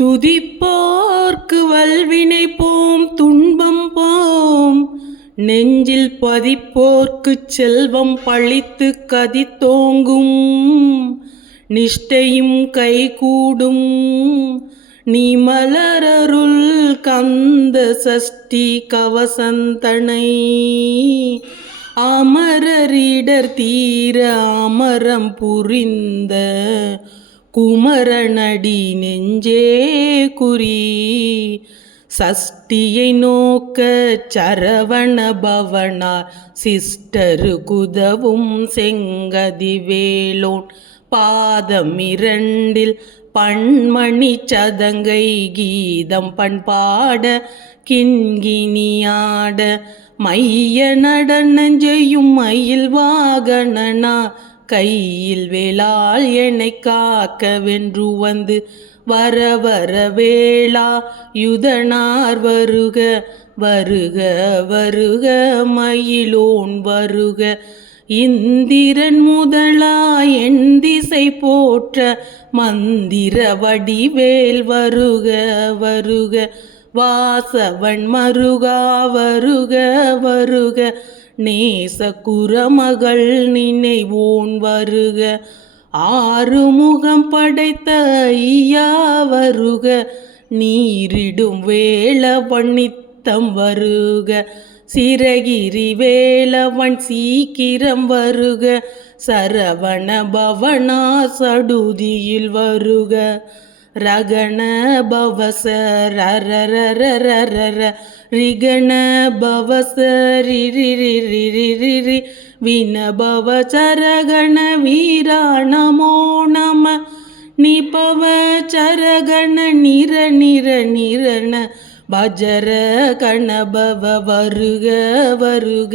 துதிப்போர்க்கு வல்வினை போம் துன்பம் போம். நெஞ்சில் பதிப்போர்க்கு செல்வம் பழித்து கதி தோங்கும் நிஷ்டையும் கைகூடும். நீ மலரருள் கந்த சஷ்டி கவசந்தனை. அமரரிடர் தீர அமரம் புரிந்த குமரனடி நெஞ்சே குறி. சஷ்டியை நோக்க சரவண பவனார். சிஸ்டரு குதவும் செங்கதி வேலோன். பாதம் இரண்டில் பண்மணி சதங்கை கீதம் பண்பாட கிண்கிணியாட. மைய நடனஞ்செய்யும் மயில் வாகனனா. கையில் வேளால் என்னை காக்க வென்று வந்து வர வர வேளா யுதனார் வருக வருக வருக மயிலோன் வருக. இந்திரன் முதலா என் திசை போற்ற மந்திர வடிவேல் வருக வருக. வாசவன் மருகா வருக வருக. நேச நினைவோன் வருக. ஆறுமுகம் படைத்த ஐயா வருக. நீரிடும் வேள வண்ணித்தம் வருக. சிறகிரி வேளவன் சீக்கிரம் வருக. சரவண பவனா சடுதியில் வருக. ரகண பவச ரரரரரர ரிகண பவச ரிரிரிரிரிரி வினபவ சரகண வீரா நமோ நம நிபவ சரகண நிர நிர நிரண பஜர கணபவ வருக. வருக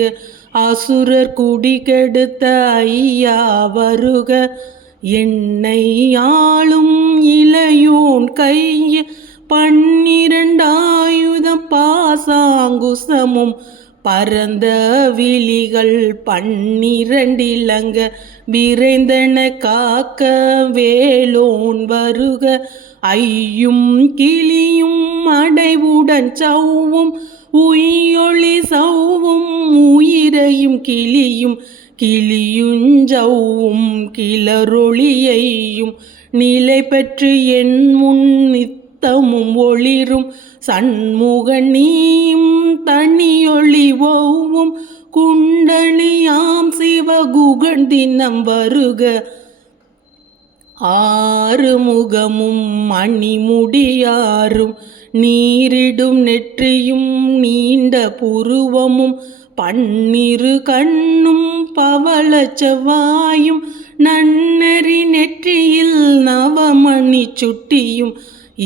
அசுரர் குடி ஐயா வருக. என்னை ஆளும் இளையோன் கையில் பன்னிரண்டாயுதம் பாசாங்குசமும் பரந்த விழிகள் பன்னிரண்டிலங்க விரைந்தன காக்க வேலோன் வருக. ஐயும் கிளியும் அடைவுடன் சவ்வும் உயொளி சவ்வும் உயிரையும் கிளியும் கிளியுஞ்சவும் கிளரொளியையும் நிலை பெற்று என் முன் நித்தமும் ஒளிரும். சண்முக நீயும் தனியொளி குண்டலியாம் சிவகுகன் தினம் வருக. ஆறுமுகமும் மணிமுடியாரும் நீரிடும் நெற்றியும் நீண்ட புருவமும் பன்னிரு கண்ணும் பவள செவ்வாயும் நன்னறி நெற்றியில் நவமணி சுட்டியும்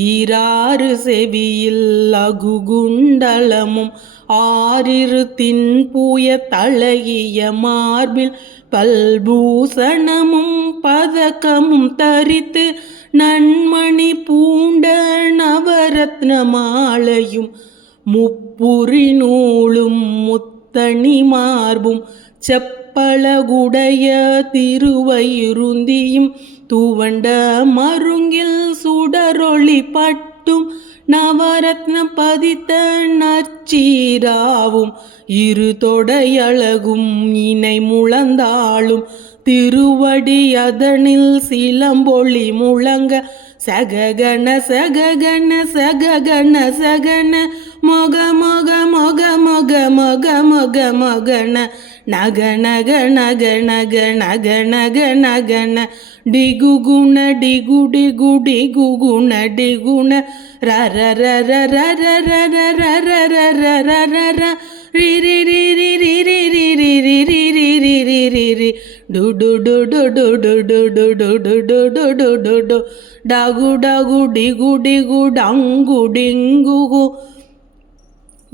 ஈராறு செவியில் லகுகுண்டலமும் ஆறிரு தின்பூய தழகிய மார்பில் பல்பூசணமும் பதக்கமும் தரித்து நன்மணி பூண்ட நவரத்ன மாலையும் முப்புரி நூலும் முத்தணி மார்பும் செப்பழகுடைய திருவயிருந்தியும் தூவண்ட மருங்கில் சுடரொளி பட்டும் நவரத்ன பதித்த நற்சீராவும் இரு தொடையழகும் இணை முழந்தாளும் திருவடி அதனில் சிலம்பொழி முழங்க சககன சககன சககன சகன மொக மொக மொக மொக மொக மொக மொகன நக நக நக நக நக நக நகன டிகு குண டிகு டிகு டிகு குண டிகுண ரர ரர ரர ரர ரர ரர ரர ர ரி ரி ரி ரி ரி ரி ரி ரி ரி ரி ரி ரி ரி ரி ரி டு டு டு டு டு டு டு டு டு டு டு டு டு டு டு டகு டகு டிகு டிகு டங்கு டிங்குகு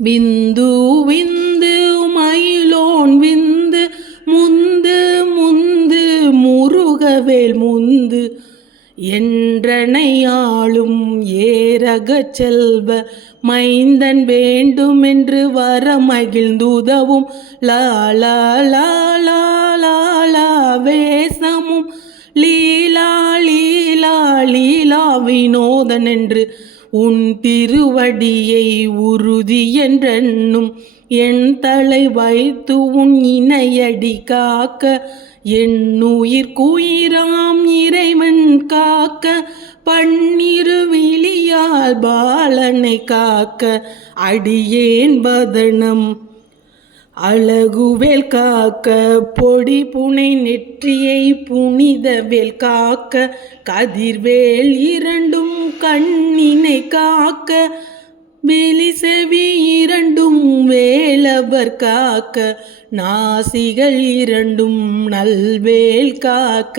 விந்து விந்து மயிலோன் விந்து முந்து முந்து முருகவேல் முந்து. என்றனையாளும் ஏரக செல்வ மைந்தன் வேண்டும் என்று வர மகிழ்ந்துதவும் லா லாலா லா வேசமும். லீலா லீலா லீலா வினோதன் என்று உன் திருவடியை உறுதி என்றென்னும் என் தலை வைத்து உன் இணையடி காக்க என்னுயிர் குயிராம் இறைவன் காக்க பன்னிரு விழியால் பாலனை காக்க அடியேன் பதனம் அழகுவேல் காக்க பொடி புனை நெற்றியை புனிதவேல் காக்க கதிர்வேல் இரண்டும் கண்ணினை காக்க வெளி செவி இரண்டும் வேலவர் காக்க நாசிகள் இரண்டும் நல்வேல் காக்க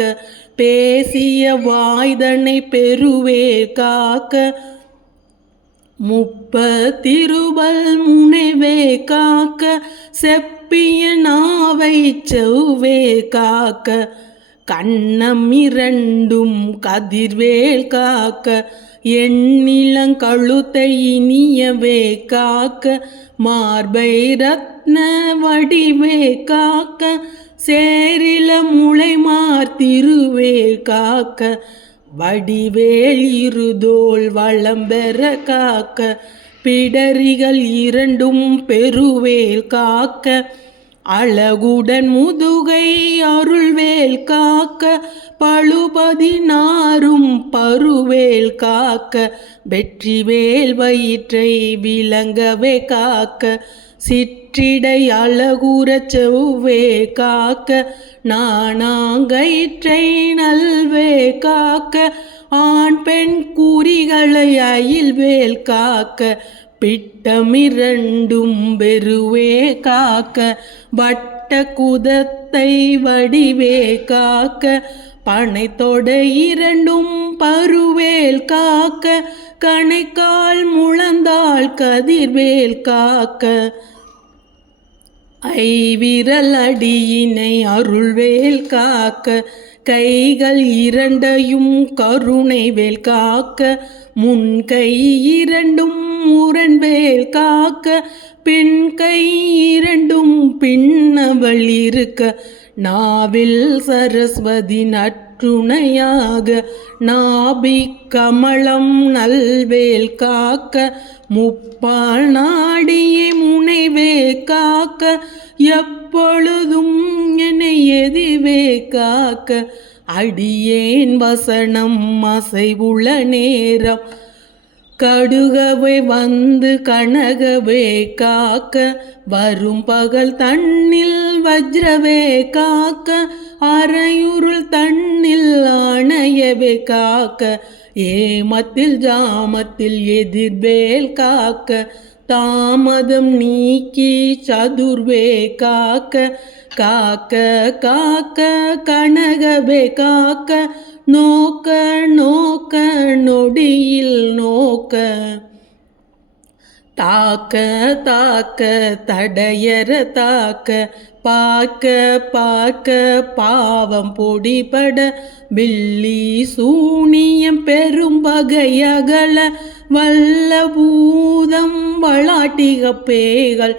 பேசிய வாய்தனை பெருவேல் காக்க முப்பத்திருவல் முனைவே காக்க செப்பிய நாவை செவ்வே காக்க கண்ணம் இரண்டும் கதிர்வேல் காக்க எண்ணிலங்கழுத்தை இனியவே காக்க மார்பை ரத்ன வடிவே காக்க சேரில முளை மார்த்திருவே காக்க வடிவேல் இருதோல் வளம்பெற காக்க பிடரிகள் இரண்டும் பெருவேல் காக்க அழகுடன் முதுகை அருள்வேல் காக்க பழுபதினாரும் பருவேல் காக்க வெற்றிவேல் வயிற்றை விளங்கவே காக்க சிற்றிடை அழகுறச் செவ்வே காக்க நானாங்கயிற்றை நல்வே காக்க ஆண் பெண் கூறிகளை அயில் வேல் காக்க பிட்டமிரண்டும் பெருவே காக்க வட்ட குதத்தை வடிவே காக்க பனைத்தொட இரண்டும் பருவேல் காக்க கணைக்கால் முழந்தால் கதிர்வேல் காக்க. ஐவிரல் அடியினை அருள்வேல் காக்க கைகள் இரண்டையும் கருணை வேல் காக்க முன் கை இரண்டும் முரண் வேல் காக்க பெண் கை இரண்டும் பின்னவள் இருக்க நாவில் சரஸ்வதி நற்றுணையாக நாபி கமலம் நல்வேல் காக்க முப்பாள் நாடியே முனைவே காக்க எப் காக்க அடியேன் வசனம் அசைவுள்ள நேரம். கடுகவே வந்து கனகவே காக்க வரும் பகல் தண்ணில் வஜ்ரவே காக்க அரையுருள் தண்ணில் ஆணையவே காக்க ஏமத்தில் ஜாமத்தில் எதிர்வேல் காக்க தாமதம் நீக்கி சதுர்வே காக்க காக்க காக்க கனகவே காக்க நோக்க நோக்க நொடியில் நோக்க. தாக்க தாக்க தடையற தாக்க பார்க்க பார்க்க பாவம் பொடிபட பில்லி சூனியம் பெரும் வகையகல வல்ல பூதம் வளாட்டிக பேகள்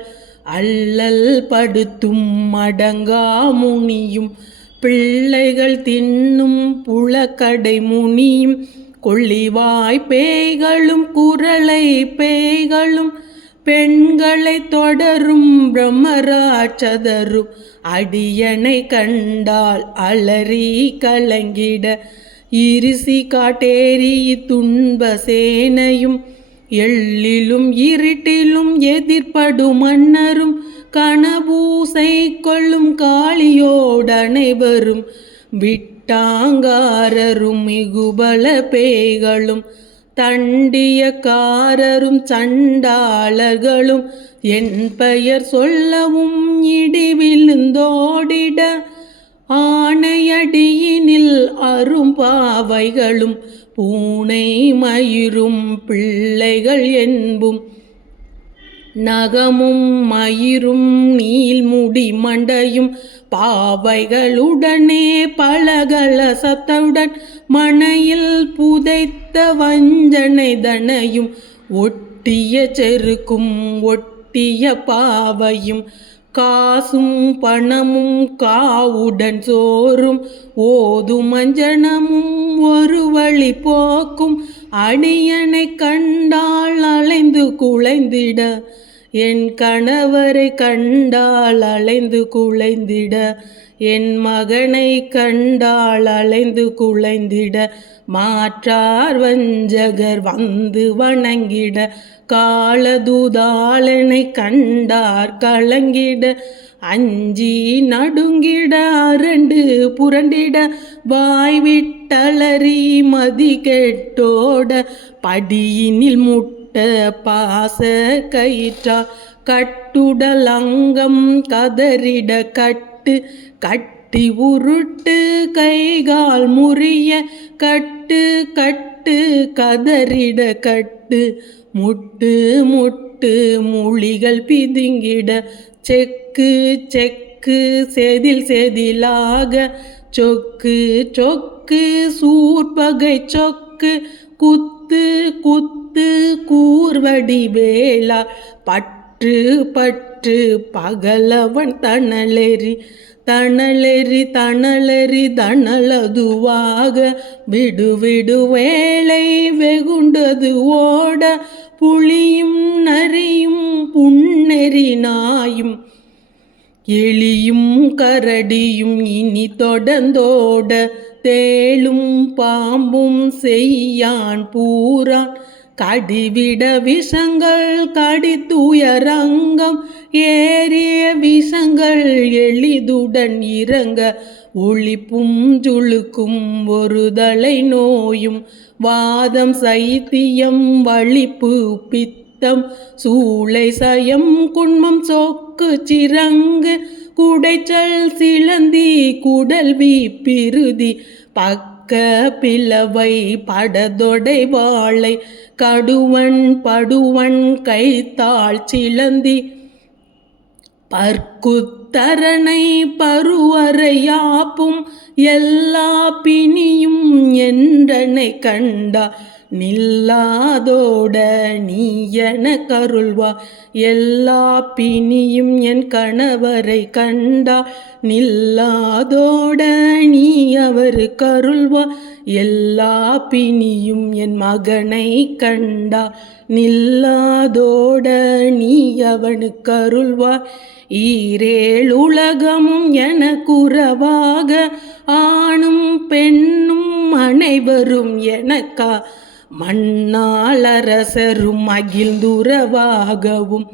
அல்லல் படுத்தும் மடங்கா முனியும் பிள்ளைகள் தின்னும் புழக்கடை முனியும் கொள்ளிவாய் பேய்களும் குரலை பேய்களும் பெண்களை தொடரும் பிரம்மராட்சதரும் அடியனை கண்டால் அலறி கலங்கிட இரிசி காட்டேரி துன்ப சேனையும் எள்ளிலும் இருட்டிலும் எதிர்ப்படும் மன்னரும் கனபூசை கொள்ளும் காளியோடனைவரும் விட்டாங்காரரும் மிகுபல பேய்களும் தண்டியக்காரரும் சண்டாளர்களும் என் பெயர் சொல்லவும் இடி விழுந்தோடிட ஆணையடியினில் அரும்பாவைகளும் பூனை மயிரும் பிள்ளைகள் என்பும் நகமும் மயிரும் நீள்முடி மண்டையும் பாவைகளுடனே பலகல சத்தவுடன் மனையில் புதைத்த வஞ்சனை தனையும் ஒட்டிய செருக்கும் ஒட்டிய பாவையும் காசும் பணமும் காவுடன் சோறும். ஓதும் அஞ்சனமும் ஒரு வழி போக்கும். அணியனை கண்டால் அலைந்து குலைந்திட என் கணவரை கண்டால் அலைந்து குலைந்திட என் மகனை கண்டால் அலைந்து குலைந்திட மாற்றார் வஞ்சகர் வந்து வணங்கிட. காலதுதாளனை கண்டார் கலங்கிட அஞ்சி நடுங்கிட அரண்டு புரண்டிட வாய் விட்டலறி மதி கெட்டோட படியினில் முட்ட பாச கயிற்றா கட்டுடல் அங்கம் கதறிட கட்டு கட்டி உருட்டு கைகால் முறிய கட்டு கட்டு கதறிட கட்டு முட்டு முட்டு மொழிகள் பிதுங்கிட செக்கு செக்கு செதில் செதிலாக சொக்கு சொக்கு சூர்பகை சொக்கு குத்து குத்து கூர்வடி வேளா பற்று பற்று பகலவன் தணலெறி தணலெறி தணலெறி தணலதுவாக விடு விடு வேளை வெகுண்டது ஓட புளியும் நரியும் புன்னெறி நாயும் எலியும் கரடியும் இனி தொடர்ந்தோட தேளும் பாம்பும் செய்யான் பூரான் கடிவிட விஷங்கள் கடித்துயரங்கம் ஏறிய விஷங்கள் எளிதுடன் இறங்க ஒளிப்பும் ஜுழுக்கும் ஒரு தலை நோயும் வாதம் சைத்தியம் வலிப்பு பித்தம் சூளை சயம் குண்மம் சோக்கு சிறங்கு குடைச்சல் சிலந்தி குடல்வி பிருதி பக்க பிளவை படதொடை வாழை கடுவன் படுவன் கைத்தாள் சிலந்தி பற்குத்தரணை பருவரையாப்பும் எல்லா பிணியும் என்றனை கண்டா. நில்லாதோட நீ என கருள்வா. எல்லா பிணியும் என் கணவரை கண்டா. நில்லாதோட நீ அவர் கருள்வா. எல்லா பிணியும் என் மகனை கண்டா. நில்லாதோட நீ அவனுக்கு அருள்வா ஈரேழுலகமும் என குறவாக. ஆணும் பெண்ணும் அனைவரும் எனக்கா. மண்ணாளரசரும் அகிழ்ந்துறவாகவும்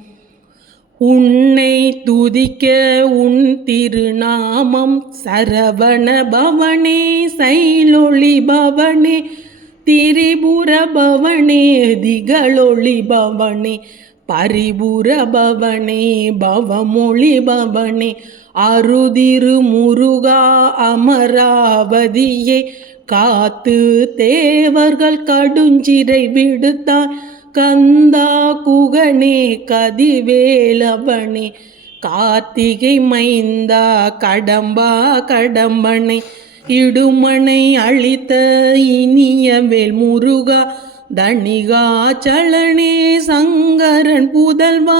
உன்னை துதிக்க உன் திருநாமம் சரவண பவனே சைலொளி பவனே திரிபுர பவனே திகழொளி பவனே பரிபுர பவனே பவமொழி பவனே அருதிரு முருகா அமராவதியே காத்து தேவர்கள் கடுஞ்சிறை விடுத்தான் கந்தா குகனே கதிவேலவனே கார்த்திகை மைந்தா கடம்பா கடம்பனை இடுமனை அழித்த இனியவேல் முருகா தணிகாச்சலனே சங்கரன் புதல்வா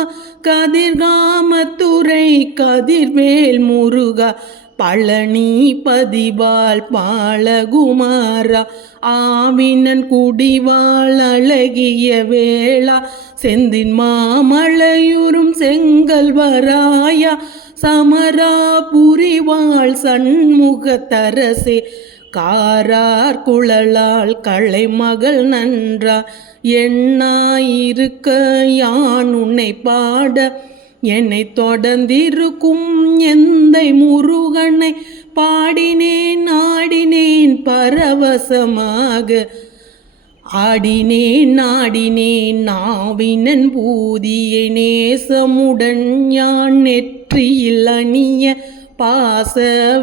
கதிர்காமத்துறை கதிர்வேல் முருகா பழனி பதிவால் பாலகுமாரா ஆவினன் குடிவாள் அழகிய வேளா செந்தின் மாமலையுறும் செங்கல் வராயா சமரா புரிவாள் சண்முகத்தரசே காரார் குழலால் களைமகள் நன்றா எண்ணாயிருக்க யான் உன்னை பாட என்னை தொடர்ந்திருக்கும் எந்தை முருகனை பாடினேன் ஆடினேன் பரவசமாக. ஆடினேன் நாடினேன் நாவினன் பூதிய நேசமுடன் யான் நெற்றியில் அணிய பாச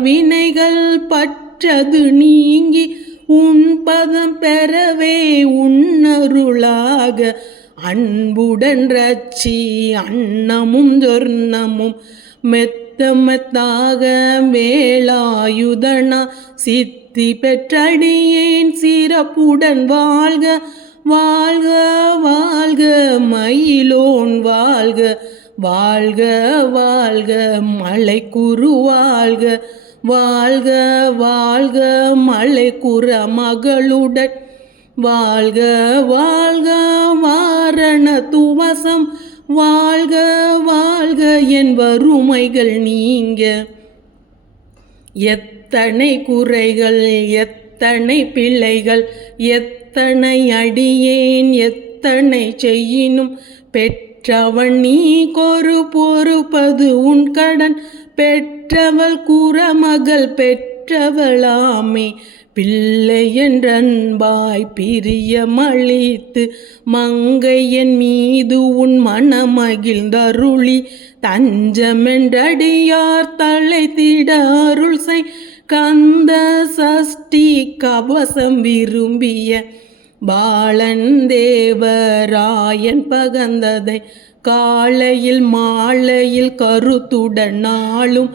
வினைகள் பற்றது நீங்கி உன் பதம் பெறவே உன்னருளாக. அன்புடன் ரச்சி அன்னமும் சொர்ணமும் மெத்த மெத்தாக வேலாயுதனா சித்தி பெற்றடியேன் சிறப்புடன் வாழ்க வாழ்க வாழ்க மயிலோன் வாழ்க வாழ்க வாழ்க மலை குரு வாழ்க வாழ்க வாழ்க மலை குற மகளுடன் வாழ்க வாழ்க வாரண துவசம். வாழ்க வாழ்க என் வறுமைகள் நீங்க. எத்தனை குறைகள் எத்தனை பிள்ளைகள் எத்தனை அடியேன் எத்தனை செய்யினும். பெற்றவன் நீ கொரு பொறுப்பது உன் கடன். பெற்றவள் குறமகள் பெற்றவளாமே. பிள்ளை என்றன்பாய் பிரியமளித்து மங்கையன் மீது உன் மனமகிழ்ந்தருளி தஞ்சமென்றடியார் தழைத்திட அருள் செய். கந்த சஷ்டி கவசம் விரும்பிய பாலன் தேவராயன் பகந்ததை காலையில் மாலையில் கருத்துடன் நாளும்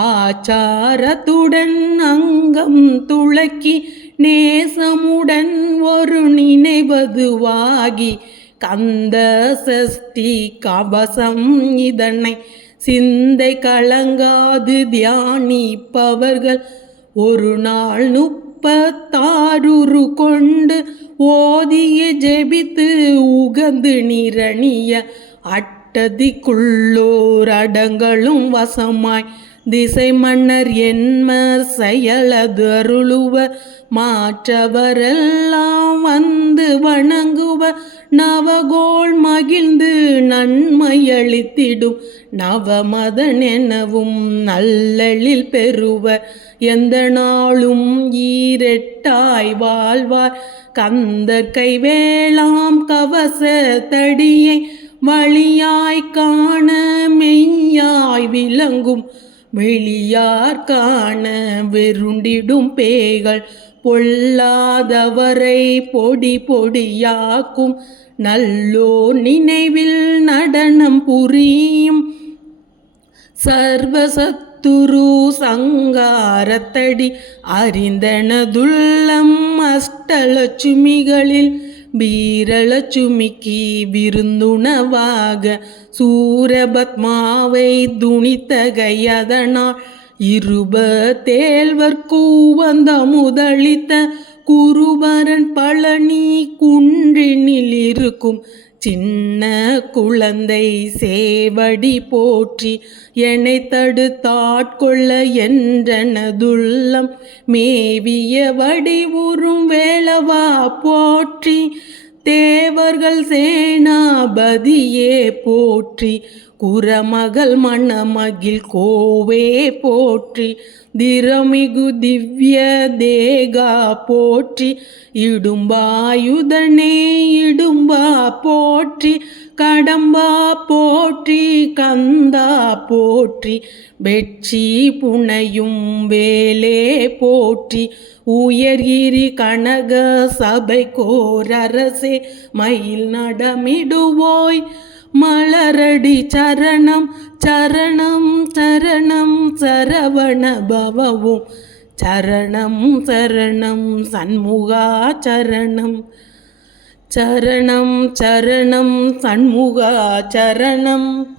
ஆச்சாரத்துடன் அங்கம் துளக்கி நேசமுடன் ஒரு நினைவதுவாகி கந்த சஷ்டி கவசம் இதனை சிந்தை கலங்காது தியானிப்பவர்கள் ஒரு நாள் முப்பத்தாறுரு கொண்டு ஓதிய ஜெபித்து உகந்து நிரணிய அட்டதிக்குள்ளோர் அடங்களும் வசமாய் திசை மன்னர் என்மர் செயலது அருளுவ மாற்றவரெல்லாம் வந்து வணங்குவ நவகோள் மகிழ்ந்து நன்மையளித்திடும் நவமதன் எனவும் நல்லெழில் பெறுவ. எந்த நாளும் ஈரெட்டாய் வாழ்வார் கந்தர் கைவேளாம் கவச தடியை வழியாய் காண மெய்யாய் விளங்கும். வெளியார் காண வெருண்டிடும் பேய்கள் பொல்லாதவரை பொடி பொடியாக்கும். நல்லோ நினைவில் நடனம் புரியும். சர்வசத்துரு சங்காரத்தடி அறிந்தனதுள்ளம் அஷ்டலட்சுமிகளில். வீரலட்சுமிக்கு விருந்துணவாக சூரபத்மாவை துணித்தகையதனால் இருப தேல்வர்க்கு வந்த முதளித்த குருபரன் பழனி குன்றினில் இருக்கும். சின்ன குழந்தை சேவடி போற்றி என்னை தடுத்தாட்கொள்ள என்றனதுள்ளம். மேவிய வடிவுறும் வேளவா போற்றி தேவர்கள் சேனாபதியே போற்றி. குரமகள் மணமகில் கோவே போற்றி திறமிகு திவ்ய தேகா போற்றி இடும்பாயுதனே இடும்பா போற்றி கடம்பா போற்றி கந்தா போற்றி வெற்றி புனையும் வேலே போற்றி உயர்கிரி கனக சபை கோரரசே மயில் நடமிடுவோய் மலரடி சரணம் சரணம் சரணம் சரவண பவவும். சரணம் சரணம் சண்முகா சரணம். சரணம் சரணம் சண்முகா சரணம்.